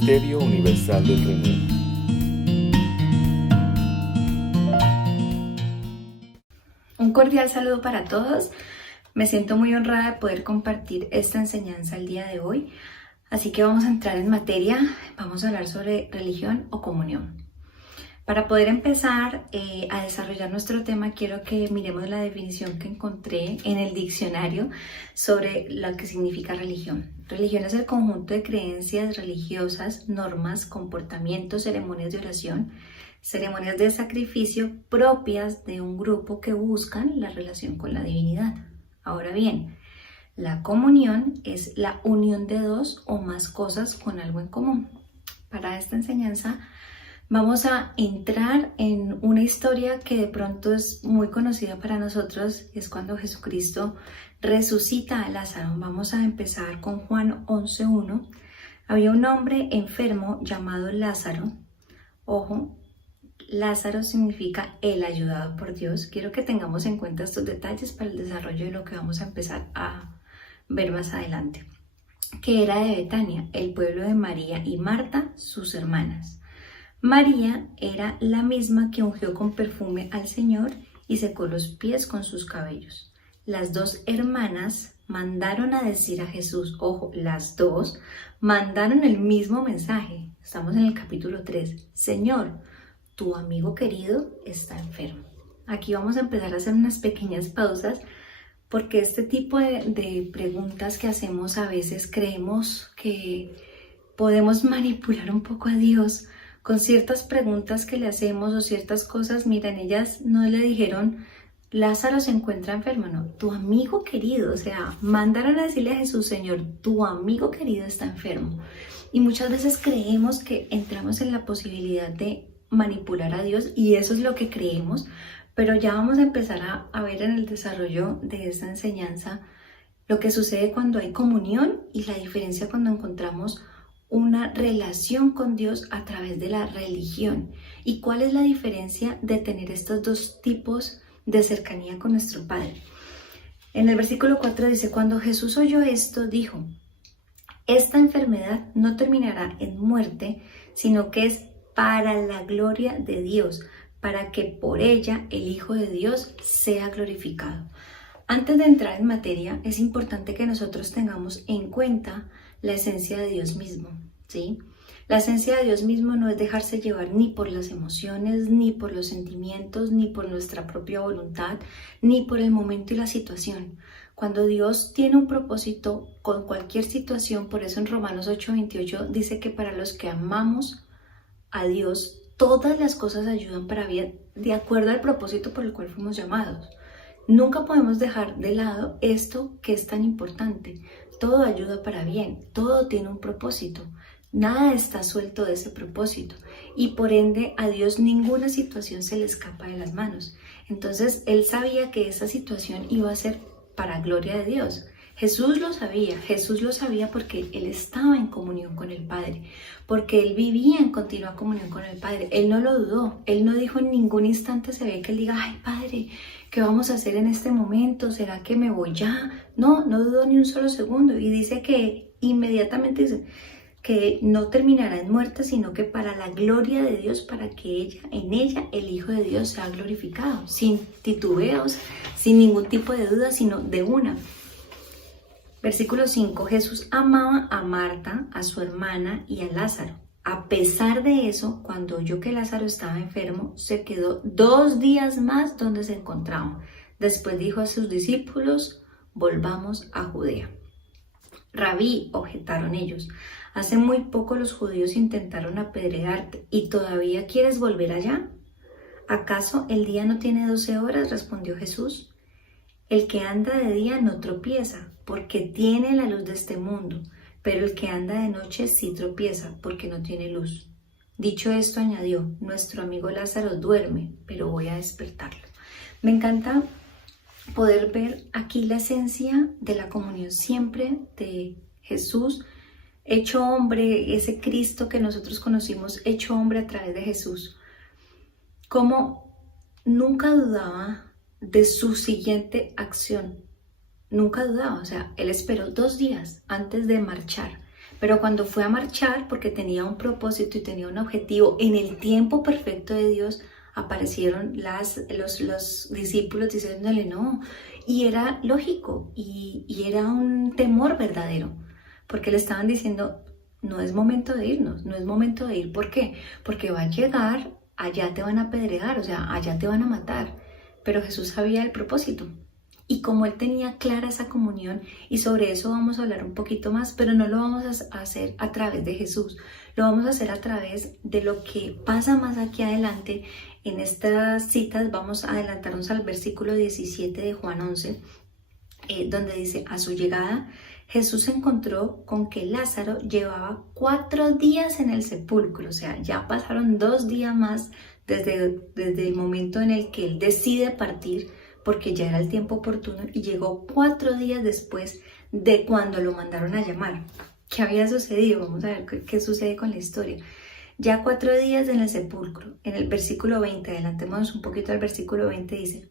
Ministerio Universal del Riñón. Un cordial saludo para todos. Me siento muy honrada de poder compartir esta enseñanza el día de hoy. Así que vamos a entrar en materia. Vamos a hablar sobre religión o comunión. Para poder empezar a desarrollar nuestro tema, quiero que miremos la definición que encontré en el diccionario sobre lo que significa religión. Religión es el conjunto de creencias religiosas, normas, comportamientos, ceremonias de oración, ceremonias de sacrificio propias de un grupo que buscan la relación con la divinidad. Ahora bien, la comunión es la unión de dos o más cosas con algo en común. Para esta enseñanza vamos a entrar en una historia que de pronto es muy conocida para nosotros, es cuando Jesucristo resucita a Lázaro. Vamos a empezar con Juan 11:1. Había un hombre enfermo llamado Lázaro. Ojo, Lázaro significa el ayudado por Dios. Quiero que tengamos en cuenta estos detalles para el desarrollo de lo que vamos a empezar a ver más adelante. Que era de Betania, el pueblo de María y Marta, sus hermanas. María era la misma que ungió con perfume al Señor y secó los pies con sus cabellos. Las dos hermanas mandaron a decir a Jesús, ojo, las dos mandaron el mismo mensaje. Estamos en el capítulo 3. Señor, tu amigo querido está enfermo. Aquí vamos a empezar a hacer unas pequeñas pausas porque este tipo de preguntas que hacemos a veces creemos que podemos manipular un poco a Dios con ciertas preguntas que le hacemos o ciertas cosas. Miren, ellas no le dijeron, Lázaro se encuentra enfermo, no, tu amigo querido, o sea, mandaron a decirle a Jesús, Señor, tu amigo querido está enfermo. Y muchas veces creemos que entramos en la posibilidad de manipular a Dios y eso es lo que creemos, pero ya vamos a empezar a ver en el desarrollo de esta enseñanza lo que sucede cuando hay comunión y la diferencia cuando encontramos una relación con Dios a través de la religión. ¿Y cuál es la diferencia de tener estos dos tipos de cercanía con nuestro Padre? En el versículo 4 dice, cuando Jesús oyó esto, dijo, esta enfermedad no terminará en muerte, sino que es para la gloria de Dios, para que por ella el Hijo de Dios sea glorificado. Antes de entrar en materia, es importante que nosotros tengamos en cuenta la esencia de Dios mismo, ¿sí? La esencia de Dios mismo no es dejarse llevar ni por las emociones, ni por los sentimientos, ni por nuestra propia voluntad, ni por el momento y la situación. Cuando Dios tiene un propósito con cualquier situación, por eso en Romanos 8:28 dice que para los que amamos a Dios, todas las cosas ayudan para bien, de acuerdo al propósito por el cual fuimos llamados. Nunca podemos dejar de lado esto que es tan importante. Todo ayuda para bien, todo tiene un propósito, nada está suelto de ese propósito y por ende a Dios ninguna situación se le escapa de las manos. Entonces Él sabía que esa situación iba a ser para gloria de Dios. Jesús lo sabía porque Él estaba en comunión con el Padre, porque Él vivía en continua comunión con el Padre. Él no lo dudó, Él no dijo en ningún instante, se ve que Él diga, ay Padre, ¿qué vamos a hacer en este momento? ¿Será que me voy ya? No dudó ni un solo segundo y dice que inmediatamente dice que no terminará en muerte, sino que para la gloria de Dios, para que en ella el Hijo de Dios sea glorificado, sin titubeos, sin ningún tipo de duda, sino de una. Versículo 5, Jesús amaba a Marta, a su hermana y a Lázaro. A pesar de eso, cuando oyó que Lázaro estaba enfermo, se quedó 2 días más donde se encontraba. Después dijo a sus discípulos, volvamos a Judea. Rabí, objetaron ellos, hace muy poco los judíos intentaron apedrearte y todavía quieres volver allá. ¿Acaso el día no tiene 12 horas? Respondió Jesús. El que anda de día no tropieza, porque tiene la luz de este mundo, pero el que anda de noche sí tropieza, porque no tiene luz. Dicho esto, añadió, nuestro amigo Lázaro duerme, pero voy a despertarlo. Me encanta poder ver aquí la esencia de la comunión siempre de Jesús, hecho hombre, ese Cristo que nosotros conocimos, hecho hombre a través de Jesús. Como nunca dudaba de su siguiente acción. Nunca dudaba, o sea, él esperó 2 días antes de marchar, pero cuando fue a marchar, porque tenía un propósito y tenía un objetivo, en el tiempo perfecto de Dios, aparecieron los discípulos diciéndole no, y era lógico, y era un temor verdadero, porque le estaban diciendo, no es momento de irnos, no es momento de ir. ¿Por qué? Porque va a llegar, allá te van a apedrear, o sea, allá te van a matar. Pero Jesús sabía el propósito. Y como él tenía clara esa comunión, y sobre eso vamos a hablar un poquito más, pero no lo vamos a hacer a través de Jesús, lo vamos a hacer a través de lo que pasa más aquí adelante. En estas citas vamos a adelantarnos al versículo 17 de Juan 11, donde dice, a su llegada, Jesús se encontró con que Lázaro llevaba 4 días en el sepulcro, o sea, ya pasaron 2 días más desde el momento en el que él decide partir, porque ya era el tiempo oportuno, y llegó 4 días después de cuando lo mandaron a llamar. ¿Qué había sucedido? Vamos a ver qué sucede con la historia. Ya 4 días en el sepulcro. En el versículo 20, adelantémonos un poquito al versículo 20, dice,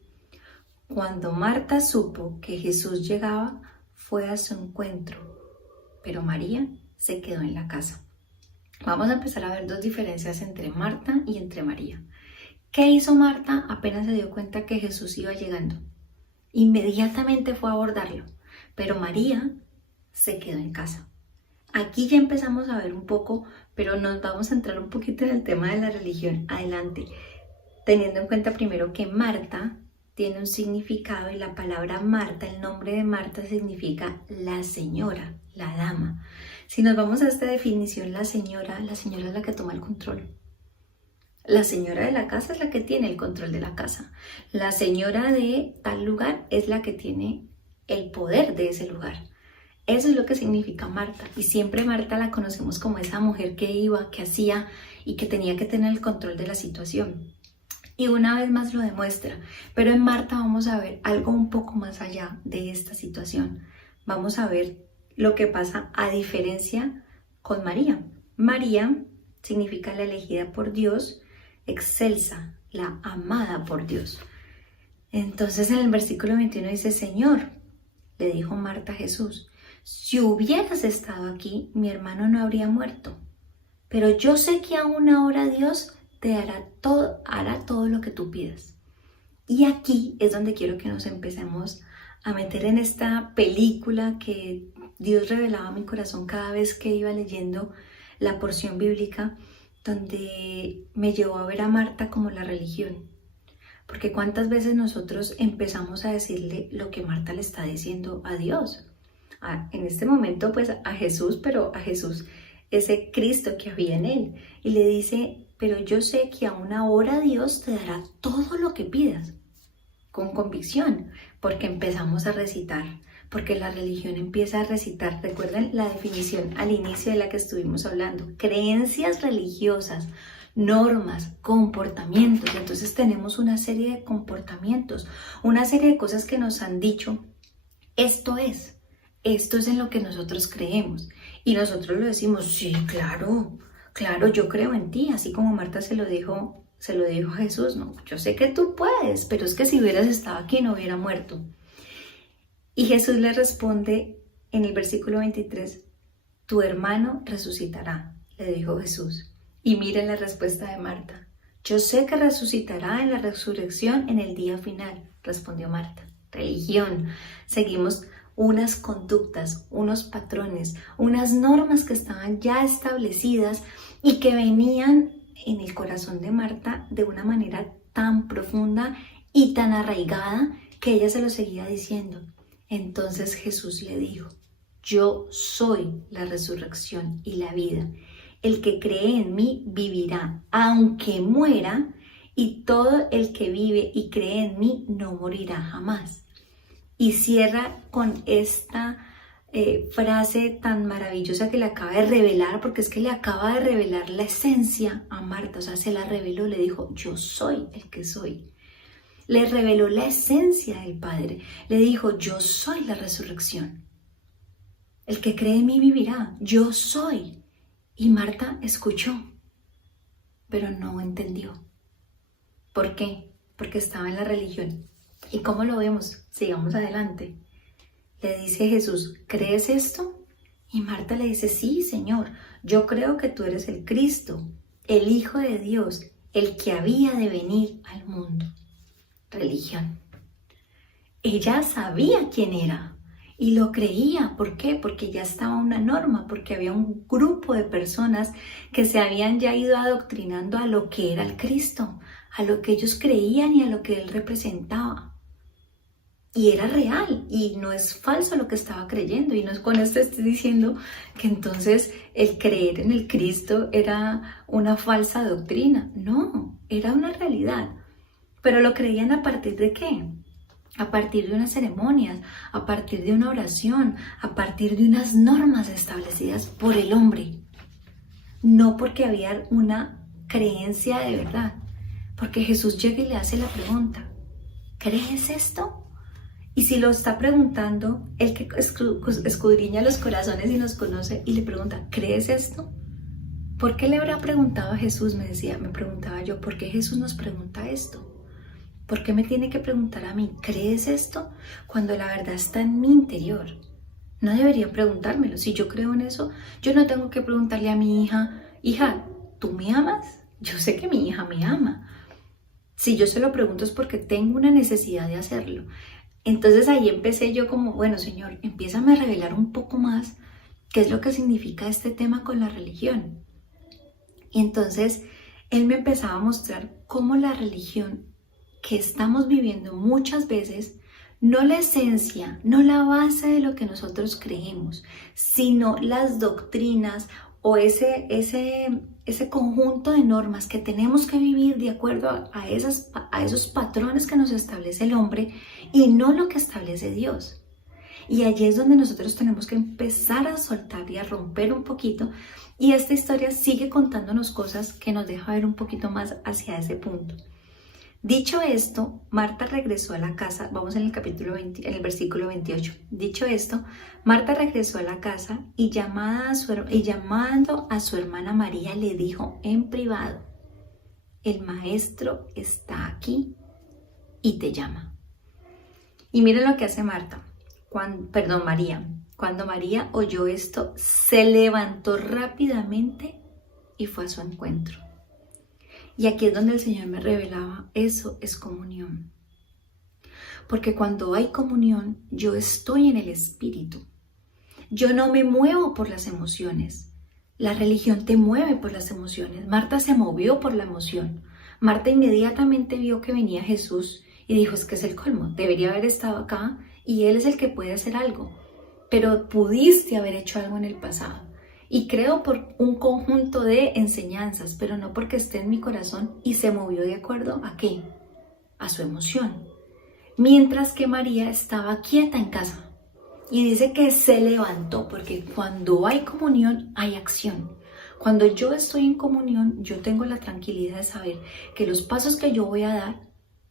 cuando Marta supo que Jesús llegaba, fue a su encuentro, pero María se quedó en la casa. Vamos a empezar a ver 2 diferencias entre Marta y entre María. ¿Qué hizo Marta apenas se dio cuenta que Jesús iba llegando? Inmediatamente fue a abordarlo, pero María se quedó en casa. Aquí ya empezamos a ver un poco, pero nos vamos a entrar un poquito en el tema de la religión adelante, teniendo en cuenta primero que Marta tiene un significado, y la palabra Marta, el nombre de Marta significa la señora, la dama. Si nos vamos a esta definición, la señora es la que toma el control. La señora de la casa es la que tiene el control de la casa. La señora de tal lugar es la que tiene el poder de ese lugar. Eso es lo que significa Marta. Y siempre Marta la conocemos como esa mujer que iba, que hacía y que tenía que tener el control de la situación. Y una vez más lo demuestra. Pero en Marta vamos a ver algo un poco más allá de esta situación. Vamos a ver lo que pasa a diferencia con María. María significa la elegida por Dios, excelsa, la amada por Dios. Entonces en el versículo 21 dice, Señor, le dijo Marta a Jesús, si hubieras estado aquí, mi hermano no habría muerto. Pero yo sé que aún ahora Dios te hará todo lo que tú pidas. Y aquí es donde quiero que nos empecemos a meter en esta película que Dios revelaba a mi corazón cada vez que iba leyendo la porción bíblica, donde me llevó a ver a Marta como la religión. Porque cuántas veces nosotros empezamos a decirle lo que Marta le está diciendo a Dios. En este momento pues a Jesús, pero a Jesús, ese Cristo que había en él. Y le dice, pero yo sé que aún ahora Dios te dará todo lo que pidas. Con convicción, porque empezamos a recitar. Porque la religión empieza a recitar, recuerden la definición al inicio de la que estuvimos hablando, creencias religiosas, normas, comportamientos. Entonces tenemos una serie de comportamientos, una serie de cosas que nos han dicho, esto es en lo que nosotros creemos. Y nosotros lo decimos, sí, claro, yo creo en ti, así como Marta se lo dijo a Jesús, no, yo sé que tú puedes, pero es que si hubieras estado aquí no hubiera muerto. Y Jesús le responde en el versículo 23, tu hermano resucitará, le dijo Jesús. Y miren la respuesta de Marta. Yo sé que resucitará en la resurrección en el día final, respondió Marta. Religión. Seguimos unas conductas, unos patrones, unas normas que estaban ya establecidas y que venían en el corazón de Marta de una manera tan profunda y tan arraigada que ella se lo seguía diciendo. Entonces Jesús le dijo, yo soy la resurrección y la vida. El que cree en mí vivirá, aunque muera, y todo el que vive y cree en mí no morirá jamás. Y cierra con esta frase tan maravillosa que le acaba de revelar, porque es que le acaba de revelar la esencia a Marta, o sea, se la reveló, le dijo, yo soy el que soy. Le reveló la esencia del Padre. Le dijo, yo soy la resurrección. El que cree en mí vivirá. Yo soy. Y Marta escuchó, pero no entendió. ¿Por qué? Porque estaba en la religión. ¿Y cómo lo vemos? Sigamos adelante. Le dice Jesús, ¿crees esto? Y Marta le dice, sí, Señor, yo creo que tú eres el Cristo, el Hijo de Dios, el que había de venir al mundo. Religión. Ella sabía quién era y lo creía. ¿Por qué? Porque ya estaba una norma, porque había un grupo de personas que se habían ya ido adoctrinando a lo que era el Cristo, a lo que ellos creían y a lo que Él representaba. Y era real y no es falso lo que estaba creyendo. Y no es con esto estoy diciendo que entonces el creer en el Cristo era una falsa doctrina. No, era una realidad. Pero lo creían ¿a partir de qué? A partir de unas ceremonias, a partir de una oración, a partir de unas normas establecidas por el hombre. No porque había una creencia de verdad. Porque Jesús llega y le hace la pregunta, ¿crees esto? Y si lo está preguntando, el que escudriña los corazones y nos conoce y le pregunta, ¿crees esto? ¿Por qué le habrá preguntado a Jesús? Me preguntaba yo, ¿por qué Jesús nos pregunta esto? ¿Por qué me tiene que preguntar a mí, ¿crees esto? Cuando la verdad está en mi interior. No debería preguntármelo. Si yo creo en eso, yo no tengo que preguntarle a mi hija, hija, ¿tú me amas? Yo sé que mi hija me ama. Si yo se lo pregunto es porque tengo una necesidad de hacerlo. Entonces ahí empecé yo como, bueno, Señor, empiézame a revelar un poco más qué es lo que significa este tema con la religión. Y entonces Él me empezaba a mostrar cómo la religión que estamos viviendo muchas veces, no la esencia, no la base de lo que nosotros creemos, sino las doctrinas o ese conjunto de normas que tenemos que vivir de acuerdo a esos patrones que nos establece el hombre y no lo que establece Dios. Y allí es donde nosotros tenemos que empezar a soltar y a romper un poquito. Y esta historia sigue contándonos cosas que nos deja ver un poquito más hacia ese punto. Dicho esto, Marta regresó a la casa, vamos en el versículo 28. Dicho esto, Marta regresó a la casa y llamando a su hermana María le dijo en privado, el maestro está aquí y te llama. Y miren lo que hace María. Cuando María oyó esto, se levantó rápidamente y fue a su encuentro. Y aquí es donde el Señor me revelaba, eso es comunión. Porque cuando hay comunión, yo estoy en el Espíritu. Yo no me muevo por las emociones. La religión te mueve por las emociones. Marta se movió por la emoción. Marta inmediatamente vio que venía Jesús y dijo, es que es el colmo, debería haber estado acá y Él es el que puede hacer algo. Pero pudiste haber hecho algo en el pasado. Y creo por un conjunto de enseñanzas, pero no porque esté en mi corazón y se movió de acuerdo a qué, a su emoción. Mientras que María estaba quieta en casa y dice que se levantó porque cuando hay comunión hay acción. Cuando yo estoy en comunión, yo tengo la tranquilidad de saber que los pasos que yo voy a dar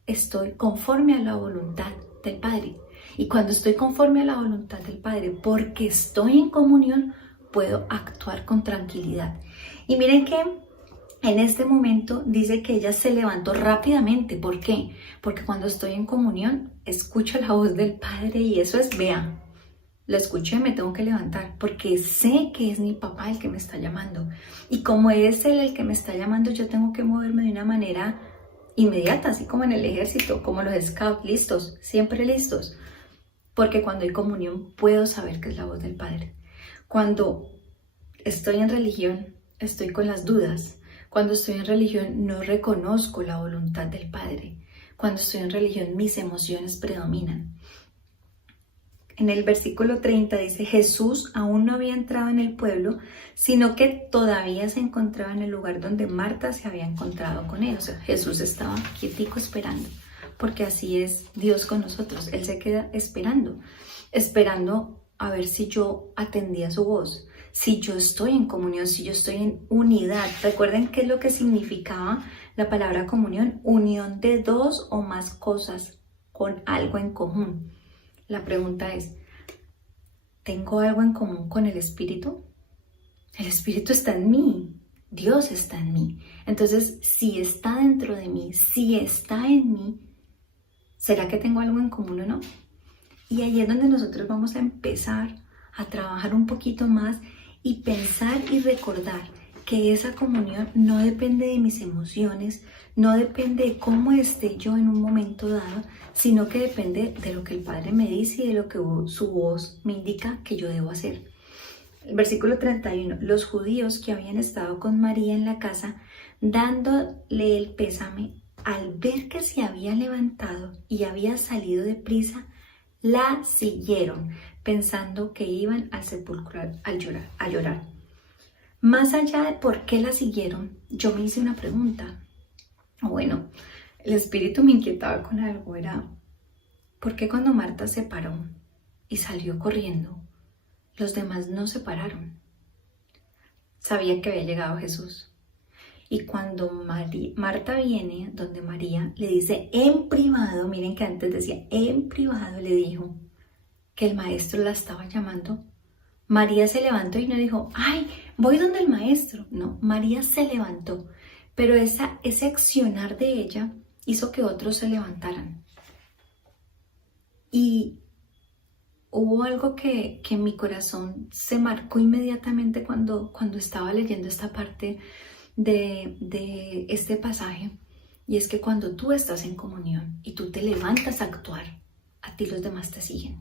estoy conforme a la voluntad del Padre. Y cuando estoy conforme a la voluntad del Padre, porque estoy en comunión, puedo actuar con tranquilidad. Y miren que en este momento dice que ella se levantó rápidamente. ¿Por qué? Porque cuando estoy en comunión, escucho la voz del Padre y eso es, vean, lo escuché y me tengo que levantar porque sé que es mi papá el que me está llamando. Y como es él el que me está llamando, yo tengo que moverme de una manera inmediata, así como en el ejército, como los scouts, listos, siempre listos. Porque cuando hay comunión puedo saber que es la voz del Padre. Cuando estoy en religión, estoy con las dudas. Cuando estoy en religión, no reconozco la voluntad del Padre. Cuando estoy en religión, mis emociones predominan. En el versículo 30 dice, Jesús aún no había entrado en el pueblo, sino que todavía se encontraba en el lugar donde Marta se había encontrado con él. O sea, Jesús estaba quietico esperando, porque así es Dios con nosotros. Él se queda esperando a ver si yo atendía su voz, si yo estoy en comunión, si yo estoy en unidad. Recuerden qué es lo que significaba la palabra comunión, unión de dos o más cosas con algo en común. La pregunta es, ¿tengo algo en común con el Espíritu? El Espíritu está en mí, Dios está en mí. Entonces, si está dentro de mí, si está en mí, ¿será que tengo algo en común o no? Y ahí es donde nosotros vamos a empezar a trabajar un poquito más y pensar y recordar que esa comunión no depende de mis emociones, no depende de cómo esté yo en un momento dado, sino que depende de lo que el Padre me dice y de lo que su voz me indica que yo debo hacer. El versículo 31, los judíos que habían estado con María en la casa, dándole el pésame, al ver que se había levantado y había salido deprisa, la siguieron, pensando que iban al sepulcro a llorar. Más allá de por qué la siguieron, yo me hice una pregunta. Bueno, el espíritu me inquietaba con algo, era ¿por qué cuando Marta se paró y salió corriendo, los demás no se pararon? Sabía que había llegado Jesús. Y cuando Marta viene donde María, le dice en privado, miren que antes decía en privado, le dijo que el maestro la estaba llamando. María se levantó y no dijo, ay, voy donde el maestro. No, María se levantó, pero ese accionar de ella hizo que otros se levantaran. Y hubo algo que en mi corazón se marcó inmediatamente cuando estaba leyendo esta parte de este pasaje, y es que cuando tú estás en comunión y tú te levantas a actuar, a ti los demás te siguen.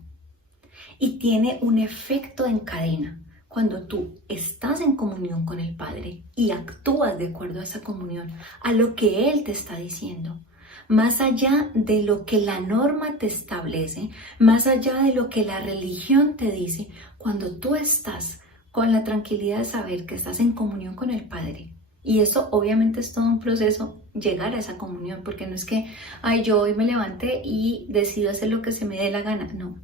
Y tiene un efecto en cadena. Cuando tú estás en comunión con el Padre y actúas de acuerdo a esa comunión, a lo que Él te está diciendo, más allá de lo que la norma te establece, más allá de lo que la religión te dice, cuando tú estás con la tranquilidad de saber que estás en comunión con el Padre, y eso obviamente es todo un proceso llegar a esa comunión, porque no es que, ay, yo hoy me levanté y decido hacer lo que se me dé la gana, no.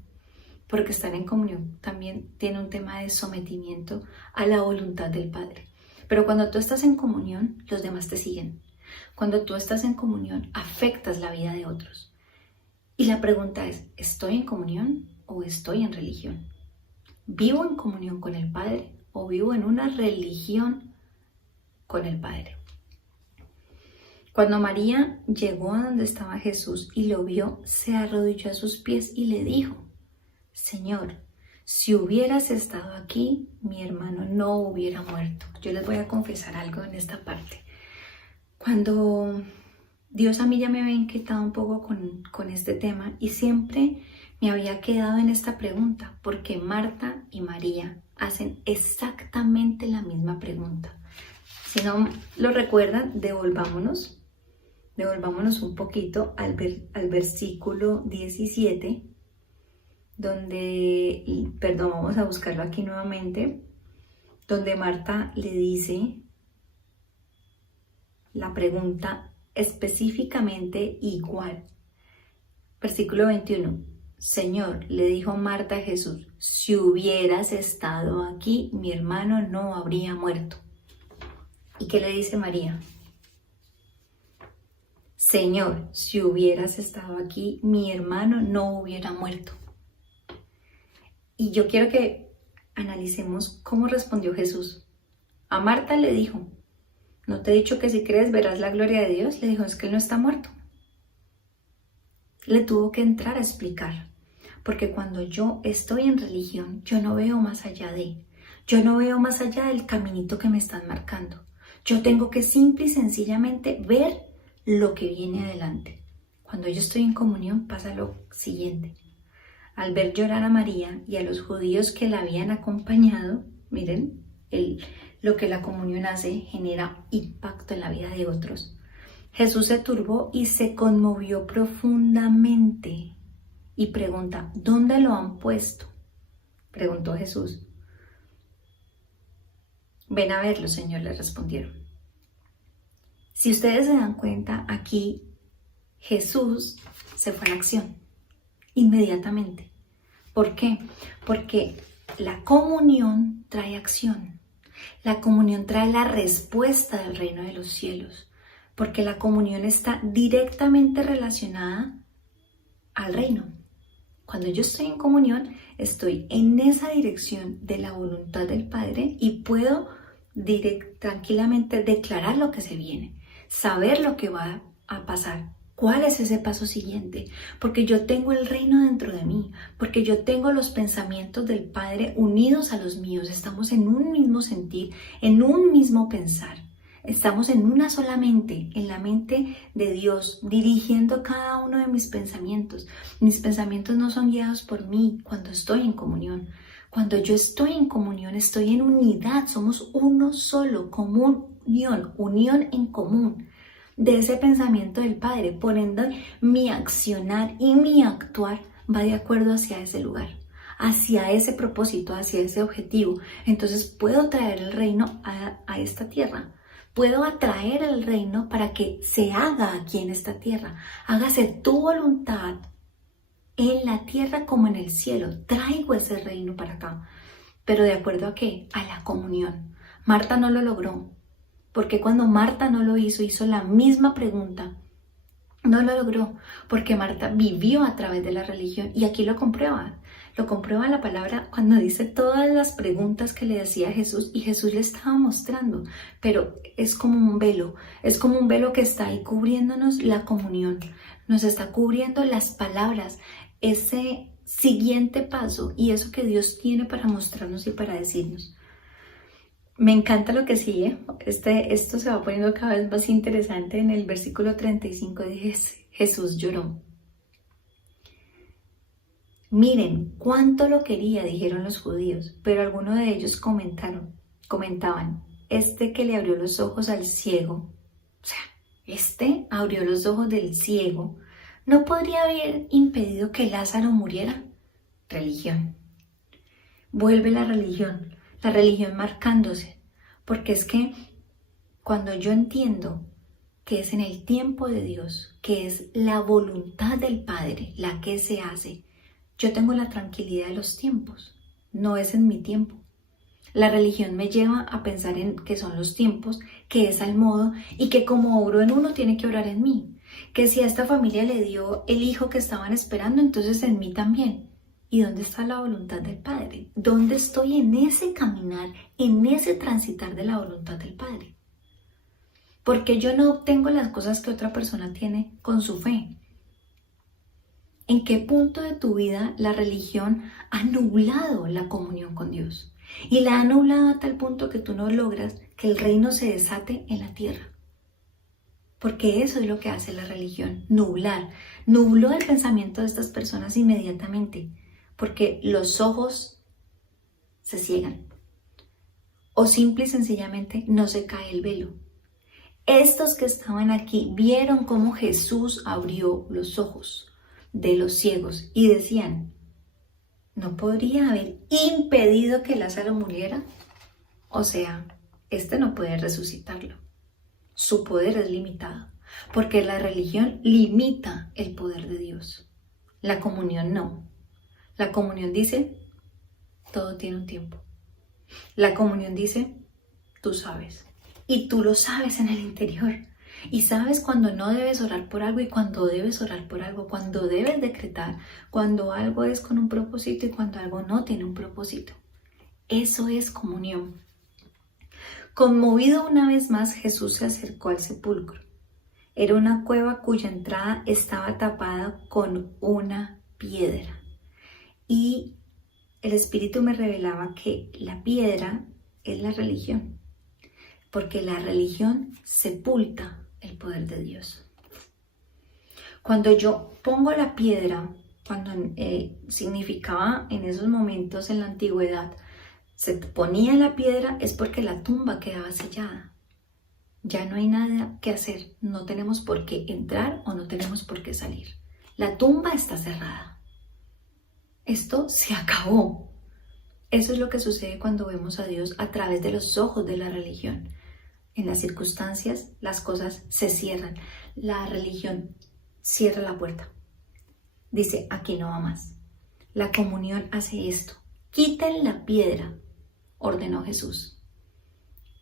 Porque estar en comunión también tiene un tema de sometimiento a la voluntad del Padre. Pero cuando tú estás en comunión, los demás te siguen. Cuando tú estás en comunión, afectas la vida de otros. Y la pregunta es, ¿estoy en comunión o estoy en religión? ¿Vivo en comunión con el Padre o vivo en una religión con el Padre? Cuando María llegó a donde estaba Jesús y lo vio, se arrodilló a sus pies y le dijo, Señor, si hubieras estado aquí, mi hermano no hubiera muerto. Yo les voy a confesar algo en esta parte. Cuando Dios a mí ya me había inquietado un poco con este tema y siempre me había quedado en esta pregunta, porque Marta y María hacen exactamente la misma pregunta. Si no lo recuerdan, devolvámonos un poquito al versículo 17, vamos a buscarlo aquí nuevamente, donde Marta le dice la pregunta específicamente igual. Versículo 21. Señor, le dijo Marta a Jesús, si hubieras estado aquí, mi hermano no habría muerto. ¿Y qué le dice María? Señor, si hubieras estado aquí, mi hermano no hubiera muerto. Y yo quiero que analicemos cómo respondió Jesús. A Marta le dijo, ¿no te he dicho que si crees verás la gloria de Dios? Le dijo, es que él no está muerto. Le tuvo que entrar a explicar, porque cuando yo estoy en religión, yo no veo más allá del caminito que me están marcando. Yo tengo que simple y sencillamente ver lo que viene adelante. Cuando yo estoy en comunión pasa lo siguiente. Al ver llorar a María y a los judíos que la habían acompañado, miren, lo que la comunión hace genera impacto en la vida de otros. Jesús se turbó y se conmovió profundamente y pregunta, ¿dónde lo han puesto? Preguntó Jesús. Ven a verlo, Señor, le respondieron. Si ustedes se dan cuenta, aquí Jesús se fue a la acción inmediatamente. ¿Por qué? Porque la comunión trae acción. La comunión trae la respuesta del reino de los cielos. Porque la comunión está directamente relacionada al reino. Cuando yo estoy en comunión, estoy en esa dirección de la voluntad del Padre y puedo tranquilamente declarar lo que se viene, saber lo que va a pasar, ¿Cuál es ese paso siguiente? Porque yo tengo el reino dentro de mí, porque yo tengo los pensamientos del Padre unidos a los míos. Estamos en un mismo sentir, en un mismo pensar. Estamos en una sola mente, en la mente de Dios, dirigiendo cada uno de mis pensamientos. Mis pensamientos no son guiados por mí cuando estoy en comunión. Cuando yo estoy en comunión, estoy en unidad, somos uno solo, comunión, unión en común de ese pensamiento del Padre. Por ende, mi accionar y mi actuar va de acuerdo hacia ese lugar, hacia ese propósito, hacia ese objetivo. Entonces puedo traer el reino a esta tierra. Puedo atraer el reino para que se haga aquí en esta tierra. Hágase tu voluntad en la tierra como en el cielo. Traigo ese reino para acá. ¿Pero de acuerdo a qué? A la comunión. Marta no lo logró. Porque cuando Marta no lo hizo la misma pregunta. No lo logró. Porque Marta vivió a través de la religión. Y aquí lo comprueba. Lo comprueba la palabra cuando dice todas las preguntas que le hacía Jesús y Jesús le estaba mostrando, pero es como un velo que está ahí cubriéndonos la comunión, nos está cubriendo las palabras, ese siguiente paso y eso que Dios tiene para mostrarnos y para decirnos. Me encanta lo que sigue, esto se va poniendo cada vez más interesante. En el versículo 35 dice, Jesús lloró. Miren, cuánto lo quería, dijeron los judíos, pero algunos de ellos comentaban, que le abrió los ojos al ciego, abrió los ojos del ciego, ¿no podría haber impedido que Lázaro muriera? Religión. Vuelve la religión marcándose, porque es que cuando yo entiendo que es en el tiempo de Dios, que es la voluntad del Padre la que se hace, yo tengo la tranquilidad de los tiempos, no es en mi tiempo. La religión me lleva a pensar en que son los tiempos, que es al modo y que como obro en uno tiene que obrar en mí. Que si a esta familia le dio el hijo que estaban esperando, entonces en mí también. ¿Y dónde está la voluntad del Padre? ¿Dónde estoy en ese caminar, en ese transitar de la voluntad del Padre? Porque yo no obtengo las cosas que otra persona tiene con su fe. ¿En qué punto de tu vida la religión ha nublado la comunión con Dios? Y la ha nublado a tal punto que tú no logras que el reino se desate en la tierra. Porque eso es lo que hace la religión, nublar. Nubló el pensamiento de estas personas inmediatamente, porque los ojos se ciegan. O simple y sencillamente no se cae el velo. Estos que estaban aquí vieron cómo Jesús abrió los ojos de los ciegos y decían, ¿no podría haber impedido que Lázaro muriera? O sea, no puede resucitarlo. Su poder es limitado, porque la religión limita el poder de Dios. La comunión no. La comunión dice, todo tiene un tiempo. La comunión dice, tú sabes. Y tú lo sabes en el interior. Y sabes cuando no debes orar por algo y cuando debes orar por algo, cuando debes decretar, cuando algo es con un propósito y cuando algo no tiene un propósito. Eso es comunión. Conmovido una vez más, Jesús se acercó al sepulcro. Era una cueva cuya entrada estaba tapada con una piedra. Y el Espíritu me revelaba que la piedra es la religión, porque la religión sepulta el poder de Dios. Cuando yo pongo la piedra, cuando significaba en esos momentos en la antigüedad, se ponía la piedra es porque la tumba quedaba sellada. Ya no hay nada que hacer, no tenemos por qué entrar o no tenemos por qué salir. La tumba está cerrada. Esto se acabó. Eso es lo que sucede cuando vemos a Dios a través de los ojos de la religión. En las circunstancias, las cosas se cierran. La religión cierra la puerta. Dice, aquí no va más. La comunión hace esto. Quiten la piedra, ordenó Jesús.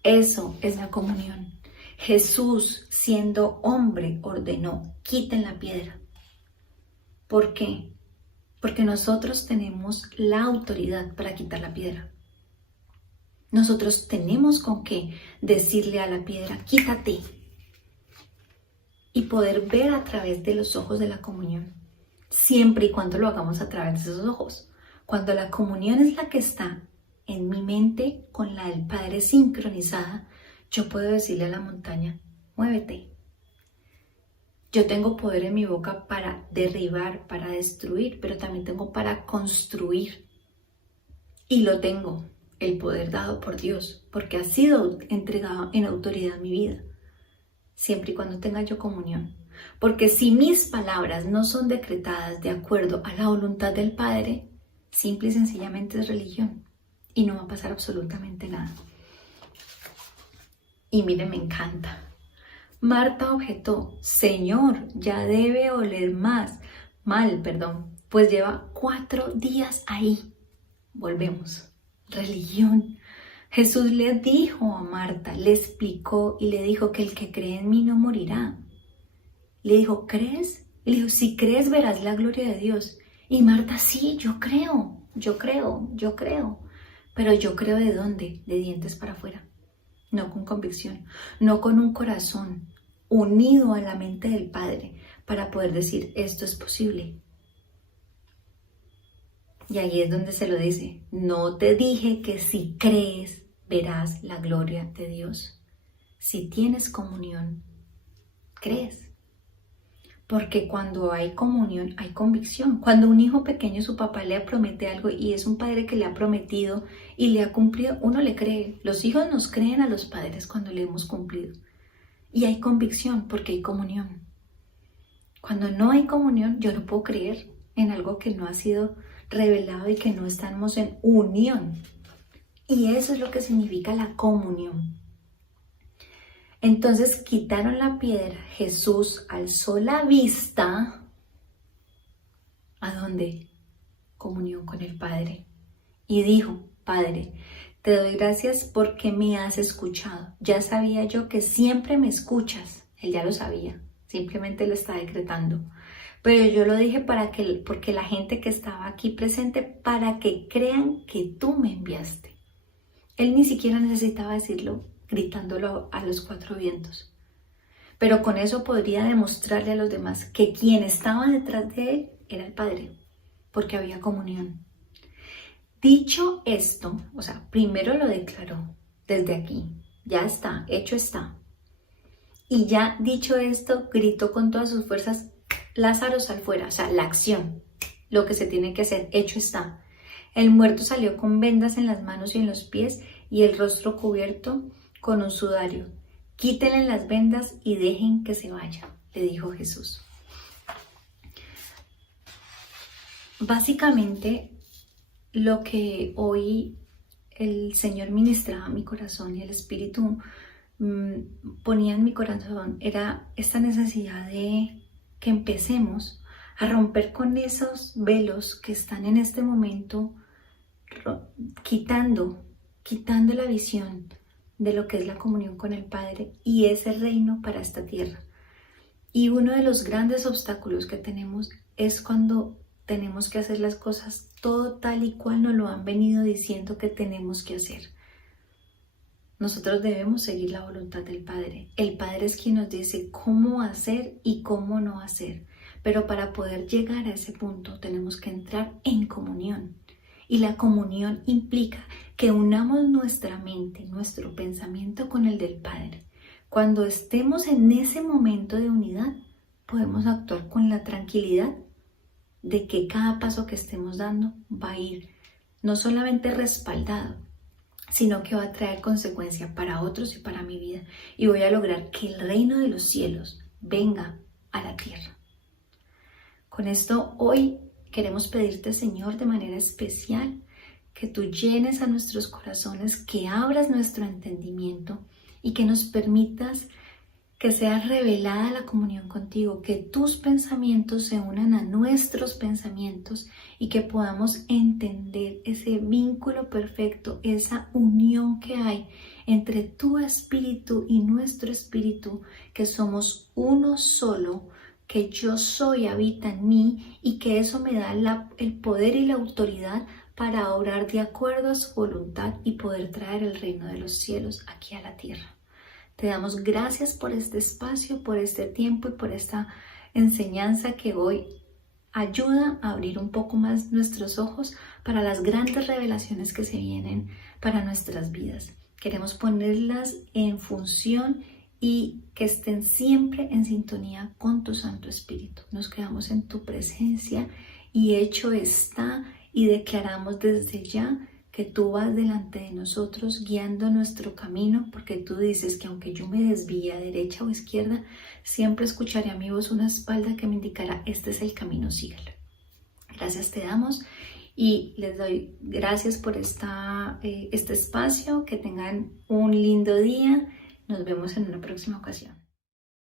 Eso es la comunión. Jesús, siendo hombre, ordenó, quiten la piedra. ¿Por qué? Porque nosotros tenemos la autoridad para quitar la piedra. Nosotros tenemos con qué decirle a la piedra, quítate. y poder ver a través de los ojos de la comunión, siempre y cuando lo hagamos a través de esos ojos. Cuando la comunión es la que está en mi mente con la del Padre sincronizada, yo puedo decirle a la montaña, muévete. Yo tengo poder en mi boca para derribar, para destruir, pero también tengo para construir. Y lo tengo, el poder dado por Dios, porque ha sido entregado en autoridad a mi vida, siempre y cuando tenga yo comunión. Porque si mis palabras no son decretadas de acuerdo a la voluntad del Padre, simple y sencillamente es religión y no va a pasar absolutamente nada. Y mire, me encanta. Marta objetó, Señor, ya debe oler mal, pues lleva 4 días ahí. Volvemos. Religión. Jesús le dijo a Marta, le explicó y le dijo que el que cree en mí no morirá. Le dijo, ¿crees? Y le dijo, si crees verás la gloria de Dios. Y Marta, sí, yo creo. Pero yo creo ¿de dónde? De dientes para afuera. No con convicción, no con un corazón unido a la mente del Padre para poder decir, esto es posible. Y ahí es donde se lo dice, no te dije que si crees verás la gloria de Dios. Si tienes comunión, crees. Porque cuando hay comunión, hay convicción. Cuando un hijo pequeño, su papá le promete algo y es un padre que le ha prometido y le ha cumplido, uno le cree. Los hijos nos creen a los padres cuando le hemos cumplido. Y hay convicción porque hay comunión. Cuando no hay comunión, yo no puedo creer en algo que no ha sido revelado y que no estamos en unión. Y eso es lo que significa la comunión. Entonces quitaron la piedra, Jesús alzó la vista, ¿a dónde? Comunión con el Padre. Y dijo, Padre, te doy gracias porque me has escuchado. Ya sabía yo que siempre me escuchas. Él ya lo sabía, simplemente lo está decretando. Pero yo lo dije porque la gente que estaba aquí presente, para que crean que tú me enviaste. Él ni siquiera necesitaba decirlo, gritándolo a los 4 vientos. Pero con eso podría demostrarle a los demás que quien estaba detrás de él era el Padre, porque había comunión. Dicho esto, primero lo declaró desde aquí, ya está, hecho está. Y ya dicho esto, gritó con todas sus fuerzas, Lázaro sal fuera, la acción, lo que se tiene que hacer, hecho está. El muerto salió con vendas en las manos y en los pies y el rostro cubierto con un sudario. Quítenle las vendas y dejen que se vaya, le dijo Jesús. Básicamente, lo que hoy el Señor ministraba a mi corazón y el Espíritu ponía en mi corazón era esta necesidad de que empecemos a romper con esos velos que están en este momento quitando la visión de lo que es la comunión con el Padre y ese reino para esta tierra. Y uno de los grandes obstáculos que tenemos es cuando tenemos que hacer las cosas todo tal y cual nos lo han venido diciendo que tenemos que hacer. Nosotros debemos seguir la voluntad del Padre. El Padre es quien nos dice cómo hacer y cómo no hacer. Pero para poder llegar a ese punto tenemos que entrar en comunión. Y la comunión implica que unamos nuestra mente, nuestro pensamiento con el del Padre. Cuando estemos en ese momento de unidad, podemos actuar con la tranquilidad de que cada paso que estemos dando va a ir no solamente respaldado, sino que va a traer consecuencia para otros y para mi vida. Y voy a lograr que el reino de los cielos venga a la tierra. Con esto hoy queremos pedirte, Señor, de manera especial, que tú llenes a nuestros corazones, que abras nuestro entendimiento y que nos permitas que sea revelada la comunión contigo, que tus pensamientos se unan a nuestros pensamientos y que podamos entender ese vínculo perfecto, esa unión que hay entre tu espíritu y nuestro espíritu, que somos uno solo, que yo soy habita en mí y que eso me da el poder y la autoridad para obrar de acuerdo a su voluntad y poder traer el reino de los cielos aquí a la tierra. Te damos gracias por este espacio, por este tiempo y por esta enseñanza que hoy ayuda a abrir un poco más nuestros ojos para las grandes revelaciones que se vienen para nuestras vidas. Queremos ponerlas en función y que estén siempre en sintonía con tu Santo Espíritu. Nos quedamos en tu presencia y hecho está, y declaramos desde ya que tú vas delante de nosotros guiando nuestro camino, porque tú dices que aunque yo me desvíe a derecha o izquierda, siempre escucharé a mi voz una espalda que me indicará: este es el camino, síguelo. Gracias te damos y les doy gracias por este espacio. Que tengan un lindo día. Nos vemos en una próxima ocasión.